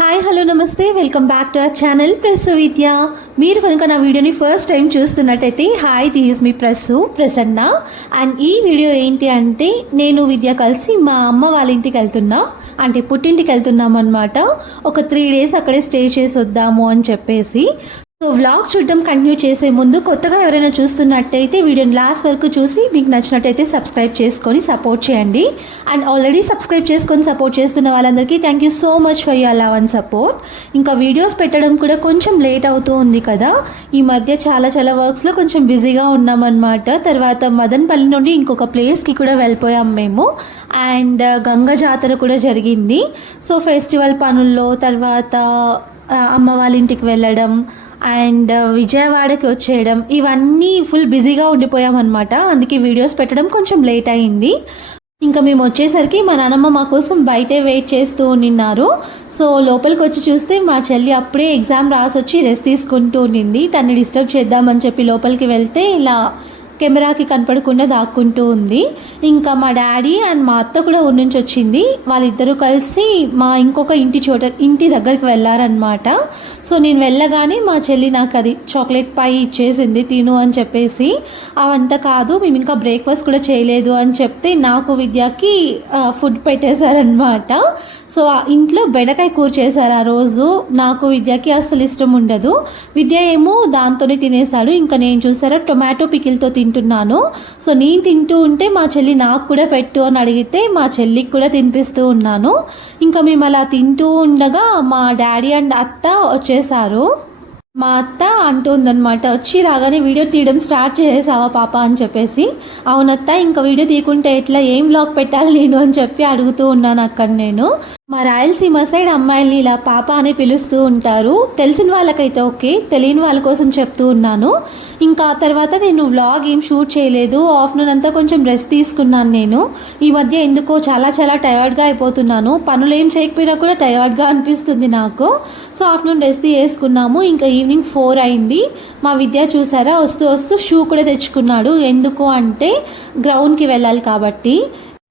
Hi hello నమస్తే. Welcome back to our channel press Vidya. మీరు కనుక నా వీడియోని ఫస్ట్ టైం చూస్తున్నట్టయితే హాయ్ దిస్ మీ ప్రెస్ ప్రసన్న. అండ్ ఈ వీడియో ఏంటి అంటే నేను విద్య కలిసి మా అమ్మ వాళ్ళ ఇంటికి వెళ్తున్నాం. అంటే పుట్టింటికి వెళ్తున్నాం అనమాట ఒక త్రీ డేస్ అక్కడే స్టే చేసి వద్దాము అని చెప్పేసి. సో వ్లాగ్ చూడడం కంటిన్యూ చేసే ముందు కొత్తగా ఎవరైనా చూస్తున్నట్టయితే వీడియోని లాస్ట్ వరకు చూసి మీకు నచ్చినట్టయితే సబ్స్క్రైబ్ చేసుకొని సపోర్ట్ చేయండి. అండ్ ఆల్రెడీ సబ్స్క్రైబ్ చేసుకొని సపోర్ట్ చేస్తున్న వాళ్ళందరికీ thank you so much for you love and support ఇంకా వీడియోస్ పెట్టడం కూడా కొంచెం లేట్ అవుతూ ఉంది కదా. ఈ మధ్య చాలా చాలా వర్క్స్లో కొంచెం బిజీగా ఉన్నామన్నమాట. తర్వాత మదన్పల్లి నుండి ఇంకొక ప్లేస్కి కూడా వెళ్ళిపోయాం మేము. అండ్ uh, గంగ జాతర కూడా జరిగింది. సో ఫెస్టివల్ పనుల్లో తర్వాత uh, అమ్మ వాళ్ళ ఇంటికి వెళ్ళడం అండ్ uh, విజయవాడకి వచ్చేయడం ఇవన్నీ ఫుల్ బిజీగా ఉండిపోయామన్నమాట. అందుకే వీడియోస్ పెట్టడం కొంచెం లేట్ అయింది. ఇంకా మేము వచ్చేసరికి మా నాన్నమ్మ మా కోసం బయటే వెయిట్ చేస్తూ నిన్నారు సో లోపలికి వచ్చి చూస్తే మా చెల్లి అప్పుడే ఎగ్జామ్ రాసి వచ్చి రెస్ట్ తీసుకుంటూ ఉండింది. తన్ని డిస్టర్బ్ చేద్దామని చెప్పి లోపలికి వెళ్తే ఇలా కెమెరాకి కనపడకుండా దాక్కుంటూ ఉంది. ఇంకా మా డాడీ అండ్ మా అత్త కూడా ఊరి నుంచి వచ్చింది. వాళ్ళిద్దరూ కలిసి మా ఇంకొక ఇంటి చోట ఇంటి దగ్గరికి వెళ్ళారనమాట సో నేను వెళ్ళగానే మా చెల్లి నాకు అది చాక్లెట్ పై ఇచ్చేసింది తిను అని చెప్పేసి. అవంతా కాదు మేము ఇంకా బ్రేక్ఫాస్ట్ కూడా చేయలేదు అని చెప్తే నాకు విద్యకి ఫుడ్ పెట్టేశారనమాట సో ఆ ఇంట్లో బెండకాయ కూర చేశారు ఆ రోజు. నాకు విద్యకి అస్సలు ఇష్టం ఉండదు. విద్య ఏమో దాంతోనే తినేశాడు. ఇంకా నేను చూసారా టొమాటో పికిల్తో తింటున్నాను. సో నేను తింటూ ఉంటే మా చెల్లి నాకు కూడా పెట్టు అని అడిగితే మా చెల్లికి కూడా తినిపిస్తూ ఉన్నాను. ఇంకా మేము అలా తింటూ ఉండగా మా డాడీ అండ్ అత్త వచ్చేసారు. మా అత్త అంటుందన్నమాట వచ్చి రాగానే వీడియో తీయడం స్టార్ట్ చేసావా పాప? అని చెప్పేసి. అవునత్త ఇంకా వీడియో తీయకుంటే ఎట్లా? ఏం బ్లాగ్ పెట్టాలి నేను? అని చెప్పి అడుగుతూ ఉన్నాను అక్కడ నేను. మా రాయలసీమ సైడ్ అమ్మాయిల్ని ఇలా పాప అని పిలుస్తూ ఉంటారు. తెలిసిన వాళ్ళకైతే ఓకే తెలియని వాళ్ళ కోసం చెప్తూ ఉన్నాను. ఇంకా తర్వాత నేను వ్లాగ్ ఏం షూట్ చేయలేదు. ఆఫ్టర్నూన్ అంతా కొంచెం రెస్ట్ తీసుకున్నాను నేను. ఈ మధ్య ఎందుకో చాలా చాలా టయర్డ్గా అయిపోతున్నాను. పనులు ఏం చేయకపోయినా కూడా టయర్డ్గా అనిపిస్తుంది నాకు. సో ఆఫ్టర్నూన్ రెస్ట్ వేసుకున్నాము ఇంకా ఈవినింగ్ ఫోర్ అయింది. మా విద్య చూసారా? వస్తూ వస్తూ షూ కూడా తెచ్చుకున్నాడు. ఎందుకు అంటే గ్రౌండ్కి వెళ్ళాలి కాబట్టి.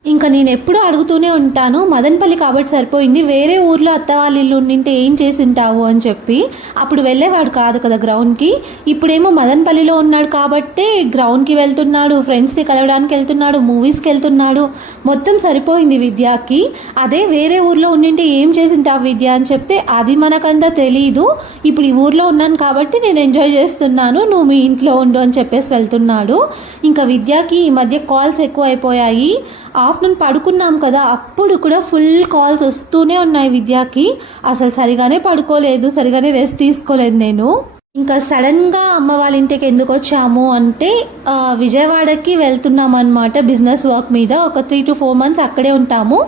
ఇంకా నేను ఎప్పుడూ అడుగుతూనే ఉంటాను మదనపల్లి కాబట్టి సరిపోయింది వేరే ఊర్లో అత్త వాళ్ళ ఇల్లు ఉండింటే ఏం చేసి ఉంటావు అని చెప్పి. అప్పుడు వెళ్ళేవాడు కాదు కదా గ్రౌండ్కి. ఇప్పుడేమో మదనపల్లిలో ఉన్నాడు కాబట్టే గ్రౌండ్కి వెళ్తున్నాడు ఫ్రెండ్స్ని కలవడానికి వెళ్తున్నాడు మూవీస్కి వెళ్తున్నాడు. మొత్తం సరిపోయింది విద్యకి. అదే వేరే ఊర్లో ఉండింటే ఏం చేసి ఉంటావు విద్య అని చెప్తే అది మనకంతా తెలియదు ఇప్పుడు ఈ ఊర్లో ఉన్నాను కాబట్టి నేను ఎంజాయ్ చేస్తున్నాను నువ్వు మీ ఇంట్లో ఉండు అని చెప్పేసి వెళ్తున్నాడు. ఇంకా విద్యకి ఈ మధ్య కాల్స్ ఎక్కువ అయిపోయాయి ఆఫ్టర్నూన్ పడుకున్నాం కదా అప్పుడు కూడా ఫుల్ కాల్స్ వస్తూనే ఉన్నాయి విద్యకి. అసలు సరిగానే పడుకోలేదు సరిగానే రెస్ట్ తీసుకోలేదు నేను. ఇంకా సడన్గా అమ్మ వాళ్ళ ఇంటికి ఎందుకు వచ్చాము అంటే విజయవాడకి వెళ్తున్నాం అనమాట బిజినెస్ వర్క్ మీద. ఒక త్రీ టు ఫోర్ మంత్స్ అక్కడే ఉంటాము.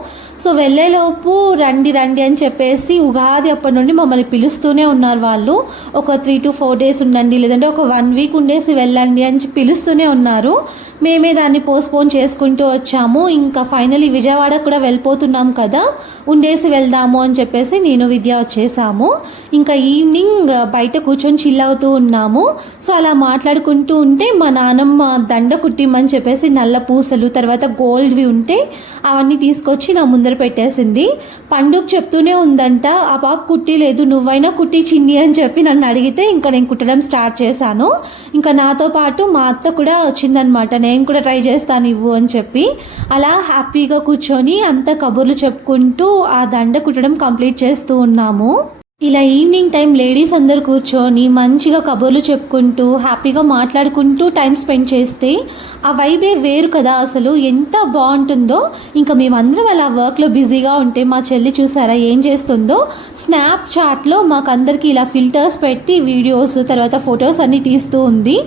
సో వెళ్ళేలోపు రండి రండి అని చెప్పేసి ఉగాది అప్పటి నుండి మమ్మల్ని పిలుస్తూనే ఉన్నారు వాళ్ళు. ఒక త్రీ టు ఫోర్ డేస్ ఉండండి లేదంటే ఒక వన్ వీక్ ఉండేసి వెళ్ళండి అని పిలుస్తూనే ఉన్నారు. మేమే దాన్ని పోస్ట్పోన్ చేసుకుంటూ వచ్చాము. ఇంకా ఫైనలీ విజయవాడ కూడా వెళ్ళిపోతున్నాం కదా ఉండేసి వెళ్దాము అని చెప్పేసి నేను విద్య వచ్చేసాము. ఇంకా ఈవినింగ్ బయట కూర్చొని చిల్ అవుతూ ఉన్నాము. సో అలా మాట్లాడుకుంటూ ఉంటే మా నాన్నమ్మ దండ కుట్టిమ్మని చెప్పేసి నల్ల పూసలు తర్వాత గోల్డ్వి ఉంటే అవన్నీ తీసుకొచ్చి నా ముందర పెట్టేసింది. పండుగ చెప్తూనే ఉందంట ఆ పాప కుట్టి లేదు నువ్వైనా కుట్టి చిన్ని అని చెప్పి నన్ను అడిగితే ఇంకా నేను కుట్టడం స్టార్ట్ చేశాను. ఇంకా నాతో పాటు మా అత్త కూడా వచ్చిందనమాట నేను కూడా ట్రై చేస్తాను ఇవ్వు అని చెప్పి. అలా హ్యాపీగా కూర్చొని అంత కబుర్లు చెప్పుకుంటూ ఆ దండ కుట్టడం కంప్లీట్ చేస్తూ ఉన్నాము. ఇలా ఈవినింగ్ టైం లేడీస్ అందరు కూర్చొని మంచిగా కబుర్లు చెప్పుకుంటూ హ్యాపీగా మాట్లాడుకుంటూ టైం స్పెండ్ చేస్తే ఆ వైబే వేరు కదా. అసలు ఎంత బాగుంటుందో ఇంకా మేమందరం అలా వర్క్లో బిజీగా ఉంటే మా చెల్లి చూసారా ఏం చేస్తుందో? స్నాప్చాట్లో మాకందరికి ఇలా ఫిల్టర్స్ పెట్టి వీడియోస్ తర్వాత ఫొటోస్ అన్నీ తీస్తూ ఉంది.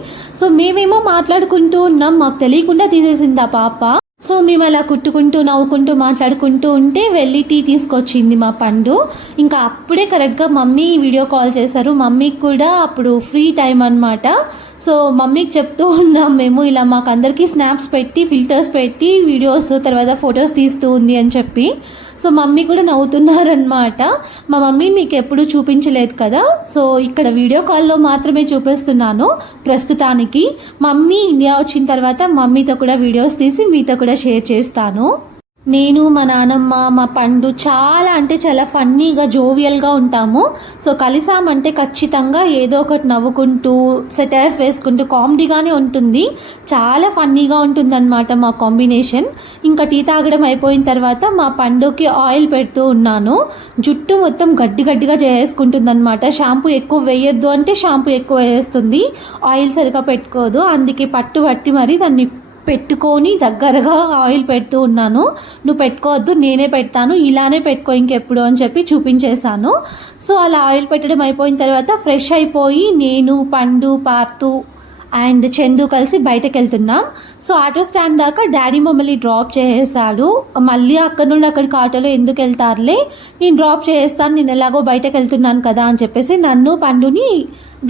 సో మేమేమో మాట్లాడుకుంటూ ఉన్నాం మాకు తెలియకుండా తీసేసింది ఆ పాప. సో మేము అలా కుట్టుకుంటూ నవ్వుకుంటూ మాట్లాడుకుంటూ ఉంటే వెళ్ళి టీ తీసుకొచ్చింది మా పండు. ఇంకా అప్పుడే కరెక్ట్గా మమ్మీ వీడియో కాల్ చేశారు. మమ్మీకి కూడా అప్పుడు ఫ్రీ టైం అనమాట సో మమ్మీకి చెప్తూ ఉన్నాం మేము ఇలా మాకు అందరికీ స్నాప్స్ పెట్టి ఫిల్టర్స్ పెట్టి వీడియోస్ తర్వాత ఫొటోస్ తీస్తూ ఉంది అని చెప్పి. సో మమ్మీ కూడా నవ్వుతున్నారనమాట మా మమ్మీ మీకు ఎప్పుడూ చూపించలేదు కదా. సో ఇక్కడ వీడియో కాల్లో మాత్రమే చూపిస్తున్నాను ప్రస్తుతానికి. మమ్మీ ఇండియా వచ్చిన తర్వాత మమ్మీతో కూడా వీడియోస్ తీసి మీతో కూడా షేర్ చేస్తాను. నేను మా నానమ్మ మా పండు చాలా అంటే చాలా ఫన్నీగా జోవియల్గా ఉంటాము. సో కలిసామంటే ఖచ్చితంగా ఏదో ఒకటి నవ్వుకుంటూ సెటైర్స్ వేసుకుంటూ కామెడీగానే ఉంటుంది. చాలా ఫన్నీగా ఉంటుందన్నమాట మా కాంబినేషన్. ఇంకా టీ తాగడం అయిపోయిన తర్వాత మా పండుకి ఆయిల్ పెడుతూ ఉన్నాను. జుట్టు మొత్తం గడ్డి గడ్డిగా చేసుకుంటుందన్నమాట. షాంపూ ఎక్కువ వేయొద్దు అంటే షాంపూ ఎక్కువ వేస్తుంది. ఆయిల్ సరిగా పెట్టుకోదు. అందుకే పట్టు పట్టి మరి దాన్ని పెట్టుకొని దగ్గరగా ఆయిల్ పెడుతూ ఉన్నాను. నువ్వు పెట్టుకోవద్దు నేనే పెడతాను ఇలానే పెట్టుకో ఇంకెప్పుడు అని చెప్పి చూపించేశాను. సో అలా ఆయిల్ పెట్టడం అయిపోయిన తర్వాత ఫ్రెష్ అయిపోయి నేను పండు పార్తు అండ్ చందు కలిసి బయటకు వెళ్తున్నాం సో ఆటో స్టాండ్ దాకా డాడీ మమ్మల్ని డ్రాప్ చేసేసాడు మళ్ళీ అక్కడ నుండి అక్కడికి ఆటోలో ఎందుకు వెళ్తారులే? నేను డ్రాప్ చేసేస్తాను నేను ఎలాగో బయటకు వెళ్తున్నాను కదా అని చెప్పేసి నన్ను పండుని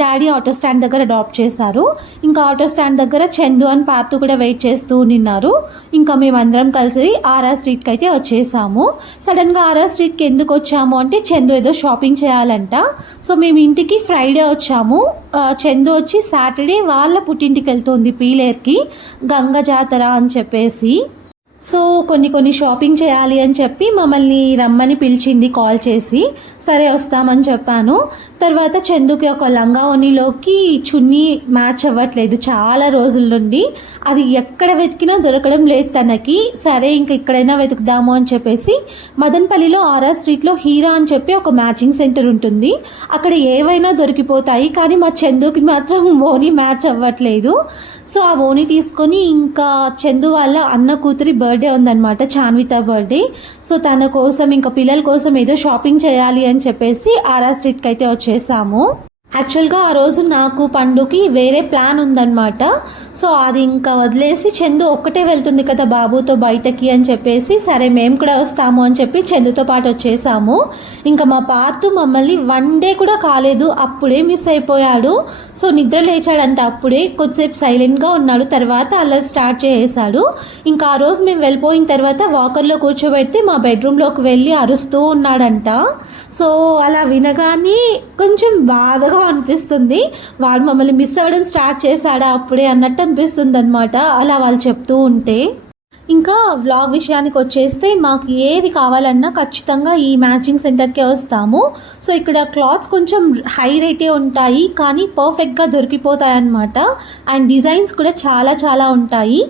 డాడీ ఆటో స్టాండ్ దగ్గర డ్రాప్ చేశారు. ఇంకా ఆటో స్టాండ్ దగ్గర చందు అని పాతు కూడా వెయిట్ చేస్తూ నిన్నారు. ఇంకా మేమందరం కలిసి ఆర్ఆర్ స్ట్రీట్కి అయితే వచ్చేసాము. సడన్గా ఆర్ఆర్ స్ట్రీట్కి ఎందుకు వచ్చాము అంటే చందు ఏదో షాపింగ్ చేయాలంట. సో మేము ఇంటికి ఫ్రైడే వచ్చాము. చందు వచ్చి సాటర్డే వాళ్ళ పుట్టింటికి వెళ్తుంది పీలేర్కి గంగ జాతర అని చెప్పేసి. సో కొన్ని కొన్ని షాపింగ్ చేయాలి అని చెప్పి మమ్మల్ని రమ్మని పిలిచింది కాల్ చేసి. సరే వస్తామని చెప్పాను. తర్వాత చందుకి ఒక లంగా ఓణిలోకి చున్నీ మ్యాచ్ అవ్వట్లేదు చాలా రోజుల నుండి. అది ఎక్కడ వెతికినా దొరకడం లేదు తనకి. సరే ఇంక ఎక్కడైనా వెతుకుదాము అని చెప్పేసి మదన్పల్లిలో ఆర్ఆర్ స్ట్రీట్లో హీరా అని చెప్పి ఒక మ్యాచింగ్ సెంటర్ ఉంటుంది. అక్కడ ఏవైనా దొరికిపోతాయి కానీ మా చందుకి మాత్రం ఓని మ్యాచ్ అవ్వట్లేదు. సో ఆ ఓని తీసుకొని ఇంకా చందు వాళ్ళ అన్న కూతురి బర్త్డే ఉందన్నమాట చాన్విత బర్త్డే. సో తన కోసం ఇంకా పిల్లల కోసం ఏదో షాపింగ్ చేయాలి అని చెప్పేసి ఆర్ఆర్ స్ట్రీట్కి అయితే వచ్చేసాము యాక్చువల్గా ఆ రోజు నాకు పండుకి వేరే ప్లాన్ ఉందన్నమాట. సో అది ఇంకా వదిలేసి చందు ఒక్కటే వెళ్తుంది కదా బాబుతో బయటకి అని చెప్పేసి సరే మేము కూడా వస్తాము అని చెప్పి చందుతో పాటు వచ్చేసాము. ఇంకా మా పాతు మమ్మల్ని వన్ డే కూడా కాలేదు అప్పుడే మిస్ అయిపోయాడు. సో నిద్ర లేచాడంట అప్పుడే కొద్దిసేపు సైలెంట్గా ఉన్నాడు తర్వాత అల్లరి స్టార్ట్ చేసేసాడు. ఇంకా ఆ రోజు మేము వెళ్ళిపోయిన తర్వాత వాకర్లో కూర్చోబెడితే మా బెడ్రూమ్లోకి వెళ్ళి అరుస్తూ ఉన్నాడంట. సో అలా వినగానే కొంచెం బాధగా అనిపిస్తుంది. వాడు మమ్మల్ని మిస్ అవ్వడం స్టార్ట్ చేశాడా అప్పుడే అన్నట్టు అనిపిస్తుంది అనమాట అలా వాళ్ళు చెప్తూ ఉంటే. ఇంకా వ్లాగ్ విషయానికి వచ్చేస్తే మాకు ఏవి కావాలన్నా ఖచ్చితంగా ఈ మ్యాచింగ్ సెంటర్కే వస్తాము. సో ఇక్కడ క్లాత్స్ కొంచెం హై రేటే ఉంటాయి. కానీ పర్ఫెక్ట్గా దొరికిపోతాయి అన్నమాట అండ్ డిజైన్స్ కూడా చాలా చాలా ఉంటాయి.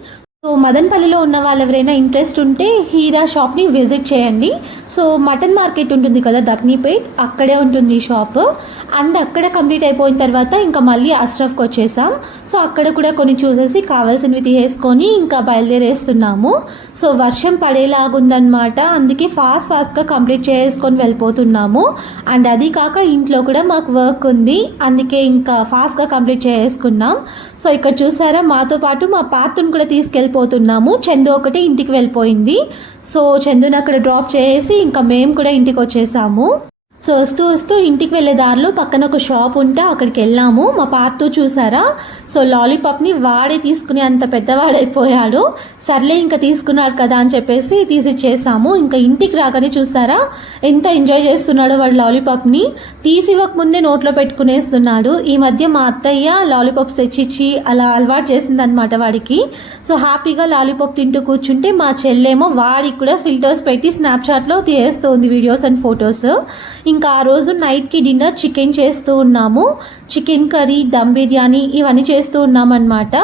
సో మదన్పల్లిలో ఉన్న వాళ్ళు ఎవరైనా ఇంట్రెస్ట్ ఉంటే హీరా షాప్ని విజిట్ చేయండి. సో మటన్ మార్కెట్ ఉంటుంది కదా దక్నీపేట్ అక్కడే ఉంటుంది షాప్. అండ్ అక్కడ కంప్లీట్ అయిపోయిన తర్వాత ఇంకా మళ్ళీ అష్రఫ్కి వచ్చేసాం. సో అక్కడ కూడా కొన్ని చూసేసి కావాల్సినవి తీసేసుకొని ఇంకా బయలుదేరేస్తున్నాము. సో వర్షం పడేలాగుందనమాట అందుకే ఫాస్ట్ ఫాస్ట్గా కంప్లీట్ చేసుకొని వెళ్ళిపోతున్నాము. అండ్ అది కాక ఇంట్లో కూడా మాకు వర్క్ ఉంది. అందుకే ఇంకా ఫాస్ట్గా కంప్లీట్ చేసుకున్నాం. సో ఇక్కడ చూసారా మాతో పాటు మా పాత్రను కూడా తీసుకెళ్ళి వెళ్ళిపోతున్నాము. చందు ఒకటి ఇంటికి వెళ్ళిపోయింది. సో చందుని అక్కడ డ్రాప్ చేసి ఇంకా మేము కూడా ఇంటికి వచ్చేసాము. సో వస్తూ వస్తూ ఇంటికి వెళ్ళే దారిలో పక్కన ఒక షాప్ ఉంటే అక్కడికి వెళ్ళాము. మా పాతతో చూసారా? సో లాలీపాప్ని వాడే తీసుకుని అంత పెద్దవాడైపోయాడు. సర్లే ఇంకా తీసుకున్నాడు కదా అని చెప్పేసి తీసిచ్చేసాము. ఇంకా ఇంటికి రాగానే చూసారా ఎంత ఎంజాయ్ చేస్తున్నాడో వాడు లాలీపాప్ని. తీసి ఇవ్వకముందే నోట్లో పెట్టుకునేస్తున్నాడు. ఈ మధ్య మా అత్తయ్య లాలీపాప్స్ తెచ్చిచ్చి అలా అలవాటు చేసిందనమాట వాడికి. సో హ్యాపీగా లాలీపాప్ తింటూ కూర్చుంటే మా చెల్లేమో వాడికి కూడా ఫిల్టర్స్ పెట్టి స్నాప్చాట్లో తీయేస్తుంది వీడియోస్ అండ్ ఫొటోస్. ఇంకా ఆ రోజు నైట్కి డిన్నర్ చికెన్ చేస్తూ ఉన్నాము. చికెన్ కర్రీ దమ్ బిర్యానీ ఇవన్నీ చేస్తూ ఉన్నామన్నమాట.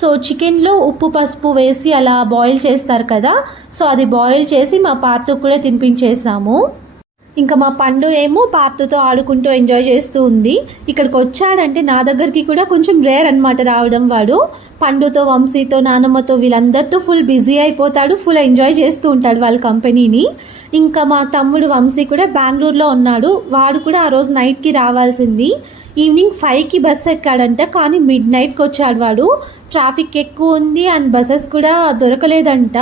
సో చికెన్లో ఉప్పు పసుపు వేసి అలా బాయిల్ చేస్తారు కదా. సో అది బాయిల్ చేసి మా పార్తకు కూడా తినిపించేసాము. ఇంకా మా పండు ఏమో పార్తుతో ఆడుకుంటూ ఎంజాయ్ చేస్తూ ఉంది. ఇక్కడికి వచ్చాడంటే నా దగ్గరికి కూడా కొంచెం రేర్ అనమాట రావడం వాడు. పండుతో వంశీతో నానమ్మతో వీళ్ళందరితో ఫుల్ బిజీ అయిపోతాడు ఫుల్ ఎంజాయ్ చేస్తూ ఉంటాడు వాళ్ళ కంపెనీని ఇంకా మా తమ్ముడు వంశీ కూడా బెంగళూరులో ఉన్నాడు. వాడు కూడా ఆ రోజు నైట్కి రావాల్సింది. ఈవినింగ్ ఫైవ్కి బస్ ఎక్కాడంట కానీ మిడ్ నైట్కి వచ్చాడు వాడు. ట్రాఫిక్ ఎక్కువ ఉంది అండ్ బస్సెస్ కూడా దొరకలేదంట.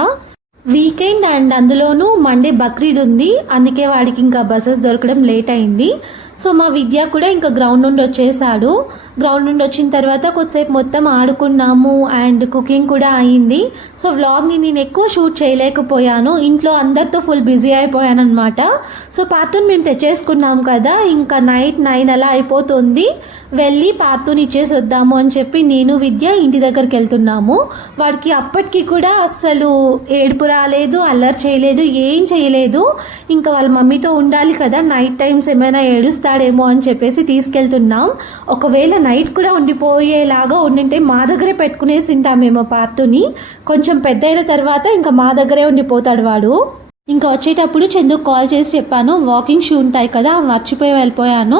వీకెండ్ అండ్ అందులోనూ మండే బక్రీద్ ఉంది. అందుకే వాడికి ఇంకా బస్సెస్ దొరకడం లేట్ అయింది. సో మా విద్య కూడా ఇంకా గ్రౌండ్ నుండి వచ్చేసాడు. గ్రౌండ్ నుండి వచ్చిన తర్వాత కొద్దిసేపు మొత్తం ఆడుకున్నాము అండ్ కుకింగ్ కూడా అయింది. సో వ్లాగ్ని నేను ఎక్కువ షూట్ చేయలేకపోయాను. ఇంట్లో అందరితో ఫుల్ బిజీ అయిపోయాను అనమాట సో పాతుని మేము తెచ్చేసుకున్నాం కదా ఇంకా నైట్ నైన్ అలా అయిపోతుంది. వెళ్ళి పాతుని ఇచ్చేసి వద్దాము అని చెప్పి నేను విద్య ఇంటి దగ్గరికి వెళ్తున్నాము. వాడికి అప్పటికి కూడా అస్సలు ఏడుపు రాలేదు అల్లరి చేయలేదు ఏం చేయలేదు. ఇంకా వాళ్ళ మమ్మీతో ఉండాలి కదా నైట్ టైమ్స్ ఏమైనా ఏడుస్తాడేమో అని చెప్పేసి తీసుకెళ్తున్నాం. ఒకవేళ నైట్ కూడా ఉండిపోయేలాగా ఉండింటే మా దగ్గరే పెట్టుకునేసి ఉంటామేమో పార్తుని. కొంచెం పెద్ద అయిన తర్వాత ఇంకా మా దగ్గరే ఉండిపోతాడు వాడు. ఇంకా వచ్చేటప్పుడు చందుకు కాల్ చేసి చెప్పాను వాకింగ్ షూ ఉంటాయి కదా మర్చిపోయి వెళ్ళిపోయాను.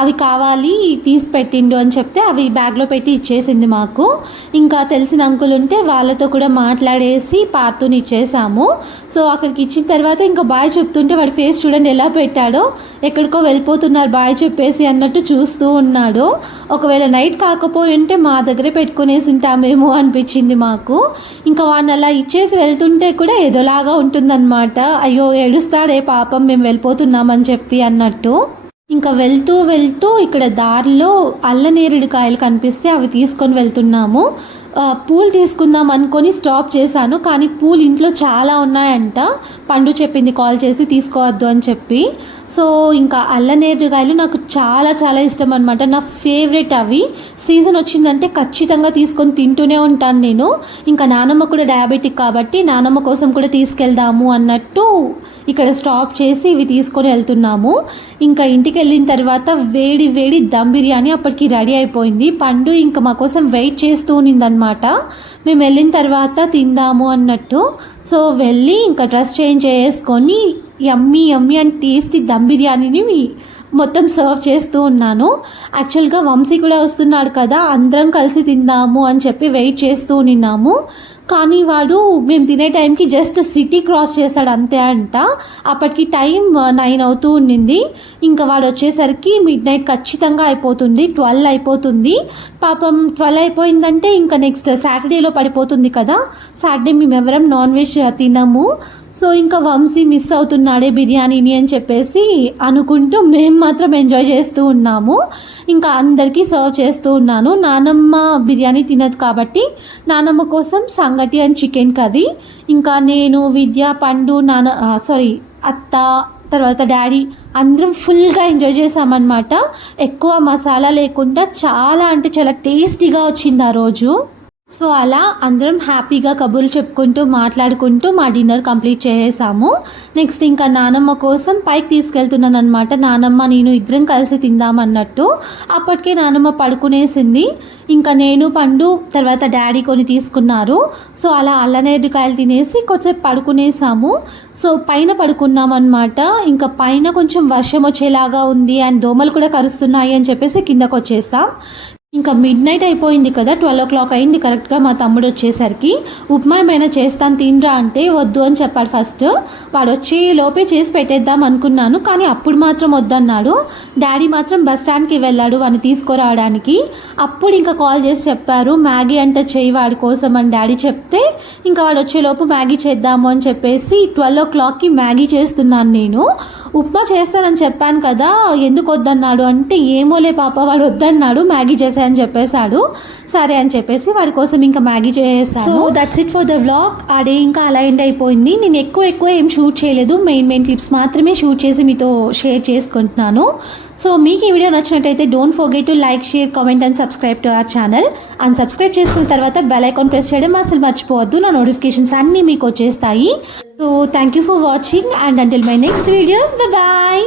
అవి కావాలి తీసి పెట్టిండు అని చెప్తే అవి బ్యాగ్లో పెట్టి ఇచ్చేసింది మాకు. ఇంకా తెలిసిన అంకుల్ ఉంటే వాళ్ళతో కూడా మాట్లాడేసి పార్తుని ఇచ్చేసాము. సో అక్కడికి ఇచ్చిన తర్వాత ఇంకా బాయ్ చెప్తుంటే వాడి ఫేస్ చూడండి ఎలా పెట్టాడో ఎక్కడికో వెళ్ళిపోతున్నారు బాయ్ చెప్పేసి అన్నట్టు చూస్తూ ఉన్నాడు. ఒకవేళ నైట్ కాకపోయి ఉంటే మా దగ్గరే పెట్టుకునేసి ఉంటామేమో అనిపించింది మాకు. ఇంకా వాడిని అలా ఇచ్చేసి వెళ్తుంటే కూడా ఏదోలాగా ఉంటుందన్నమాట. అయ్యో ఏడుస్తాడే పాపం మేము వెళ్ళిపోతున్నామని చెప్పి అన్నట్టు. ఇంకా వెళ్తూ వెళ్తూ ఇక్కడ దారిలో అల్లనేరుడు కాయలు కనిపిస్తే అవి తీసుకొని వెళ్తున్నాము. పూలు తీసుకుందాం అనుకొని స్టాప్ చేశాను. కానీ పూలు ఇంట్లో చాలా ఉన్నాయంట. పండు చెప్పింది కాల్ చేసి తీసుకోవద్దు అని చెప్పి. సో ఇంకా అల్లనేరుగాయలు నాకు చాలా చాలా ఇష్టం అనమాట నా ఫేవరెట్ అవి. సీజన్ వచ్చిందంటే ఖచ్చితంగా తీసుకొని తింటూనే ఉంటాను నేను. ఇంకా నానమ్మ కూడా డయాబెటిక్ కాబట్టి నానమ్మ కోసం కూడా తీసుకెళ్దాము అన్నట్టు ఇక్కడ స్టాప్ చేసి ఇవి తీసుకొని వెళ్తున్నాము. ఇంకా ఇంటికి వెళ్ళిన తర్వాత వేడి వేడి దమ్ బిర్యానీ అప్పటికి రెడీ అయిపోయింది. పండు ఇంకా మా కోసం వెయిట్ చేస్తూ ఉన్నిందనమాట మేము వెళ్ళిన తర్వాత తిందాము అన్నట్టు. సో వెళ్ళి ఇంకా డ్రెస్ చేంజ్ చేసుకొని yummy yummy and tasty dum బిర్యానీని మొత్తం సర్వ్ చేస్తూ ఉన్నాను. యాక్చువల్గా వంశీ కూడా వస్తున్నాడు కదా అందరం కలిసి తిందాము అని చెప్పి వెయిట్ చేస్తూ ఉన్నాము కానీ వాడు మేము తినే టైంకి జస్ట్ సిటీ క్రాస్ చేశాడు అంతే అంట. అప్పటికి టైం నైన్ uh, అవుతూ ఉండింది. ఇంకా వాడు వచ్చేసరికి మిడ్ నైట్ ఖచ్చితంగా అయిపోతుంది ట్వెల్వ్ అయిపోతుంది. పాపం ట్వెల్వ్ అయిపోయిందంటే ఇంకా నెక్స్ట్ సాటర్డేలో పడిపోతుంది కదా. సాటర్డే మేము ఎవరం నాన్ వెజ్ తినము. సో ఇంకా వంశీ మిస్ అవుతున్నాడే బిర్యానీని అని చెప్పేసి అనుకుంటూ మేము మాత్రం ఎంజాయ్ చేస్తూ ఉన్నాము. ఇంకా అందరికీ సర్వ్ చేస్తూ ఉన్నాను. నానమ్మ బిర్యానీ తినదు కాబట్టి నానమ్మ కోసం సంగటి అండ్ చికెన్ కర్రీ. ఇంకా నేను విద్య పండు నాన్న సారీ అత్త తర్వాత డాడీ అందరం ఫుల్గా ఎంజాయ్ చేసామన్నమాట ఎక్కువ మసాలా లేకుండా చాలా అంటే చాలా టేస్టీగా వచ్చింది ఆ రోజు. సో అలా అందరం హ్యాపీగా కబుర్లు చెప్పుకుంటూ మాట్లాడుకుంటూ మా డిన్నర్ కంప్లీట్ చేసేసాము. నెక్స్ట్ ఇంకా నానమ్మ కోసం పైకి తీసుకెళ్తున్నాను అనమాట నానమ్మ నేను ఇద్దరం కలిసి తిందామన్నట్టు. అప్పటికే నానమ్మ పడుకునేసింది. ఇంకా నేను పండు తర్వాత డాడీ కొన్ని తీసుకున్నారు. సో అలా అల్లనేరుకాయలు తినేసి కొద్దిసేపు పడుకునేసాము. సో పైన పడుకున్నామన్నమాట. ఇంకా పైన కొంచెం వర్షం వచ్చేలాగా ఉంది అండ్ దోమలు కూడా కరుస్తున్నాయి అని చెప్పేసి కిందకు వచ్చేసాం ఇంకా మిడ్ నైట్ అయిపోయింది కదా ట్వెల్వ్ ఓ క్లాక్ అయింది కరెక్ట్గా మా తమ్ముడు వచ్చేసరికి. ఉప్మా ఏమైనా చేస్తాను తినరా అంటే వద్దు అని చెప్పాడు ఫస్ట్ వాడు వచ్చి లోపే చేసి పెట్టేద్దాం అనుకున్నాను కానీ అప్పుడు మాత్రం వద్దన్నాడు. డాడీ మాత్రం బస్ స్టాండ్కి వెళ్ళాడు వాడిని తీసుకురావడానికి. అప్పుడు ఇంకా కాల్ చేసి చెప్పారు మ్యాగీ అంటే చెయ్యి వాడి కోసం అని డాడీ చెప్తే ఇంకా వాడు వచ్చేలోపు మ్యాగీ చేద్దాము అని చెప్పేసి ట్వెల్వ్ ఓ క్లాక్కి మ్యాగీ చేస్తున్నాను నేను. ఉప్మా చేస్తానని చెప్పాను కదా ఎందుకు వద్దన్నాడు? అంటే ఏమోలే పాప వాడు వద్దన్నాడు మ్యాగీ చేశాయని చెప్పేశాడు. సరే అని చెప్పేసి వాడి కోసం ఇంకా మ్యాగీ చేసాను so that's it for the vlog ఆ డే ఇంకా అలా ఎండ్ అయిపోయింది. నేను ఎక్కువ ఎక్కువ ఏం షూట్ చేయలేదు. మెయిన్ మెయిన్ క్లిప్స్ మాత్రమే షూట్ చేసి మీతో షేర్ చేసుకుంటున్నాను. సో మీకు ఈ వీడియో నచ్చినట్టయితే don't forget to like share comment and subscribe to our channel and subscribe చేసుకున్న తర్వాత బెల్ ఐకాన్ ప్రెస్ చేయడం అసలు మర్చిపోవద్దు. నా నోటిఫికేషన్స్ అన్నీ మీకు వచ్చేస్తాయి. So thank you for watching and until my next video bye